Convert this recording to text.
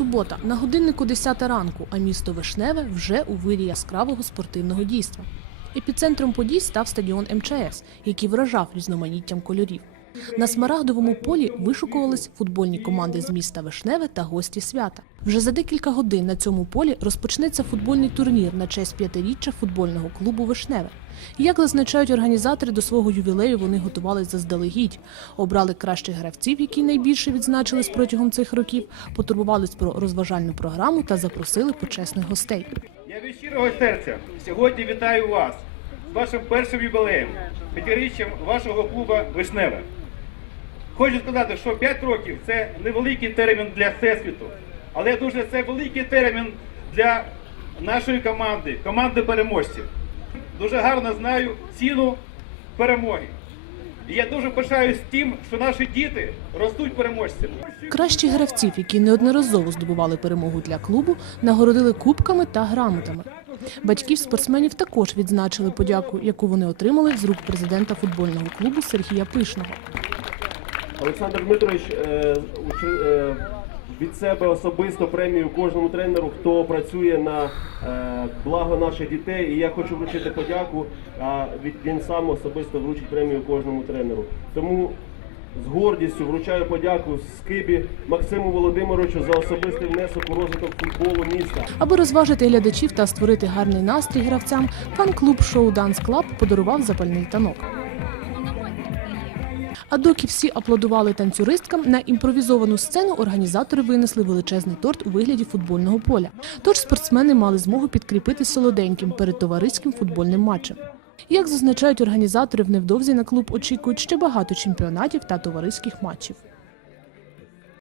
субота. На годиннику 10 ранку, а місто Вишневе вже у вирі яскравого спортивного дійства. Епіцентром подій став стадіон МЧС, який вражав різноманіттям кольорів. На смарагдовому полі вишукувались футбольні команди з міста Вишневе та гості свята. Вже за декілька годин на цьому полі розпочнеться футбольний турнір на честь п'ятиріччя футбольного клубу Вишневе. Як зазначають організатори, до свого ювілею вони готувались заздалегідь, обрали кращих гравців, які найбільше відзначились протягом цих років, потурбувались про розважальну програму та запросили почесних гостей. Я від щирого серця сьогодні вітаю вас з вашим першим юбілеєм, п'ятиріччям вашого клубу Вишневе. Хочу сказати, що 5 років це невеликий термін для всесвіту, але дуже це великий термін для нашої команди, команди переможців. Дуже гарно знаю ціну перемоги. І я дуже пишаюсь тим, що наші діти ростуть переможцями. Кращих гравців, які неодноразово здобували перемогу для клубу, нагородили кубками та грамотами. Батьків спортсменів також відзначили подяку, яку вони отримали з рук президента футбольного клубу Сергія Пишного. Олександр Дмитрович е, е, від себе особисто премію кожному тренеру, хто працює на е, благо наших дітей. І я хочу вручити подяку. А він сам особисто вручить премію кожному тренеру. Тому з гордістю вручаю подяку Скибі Максиму Володимировичу за особистий внесок у розвиток футболу міста. Аби розважити глядачів та створити гарний настрій гравцям, фан-клуб шоу Данс Клаб подарував запальний танок. А доки всі аплодували танцюристкам, на імпровізовану сцену організатори винесли величезний торт у вигляді футбольного поля. Тож спортсмени мали змогу підкріпити солоденьким перед товариським футбольним матчем. Як зазначають організатори, невдовзі на клуб очікують ще багато чемпіонатів та товариських матчів.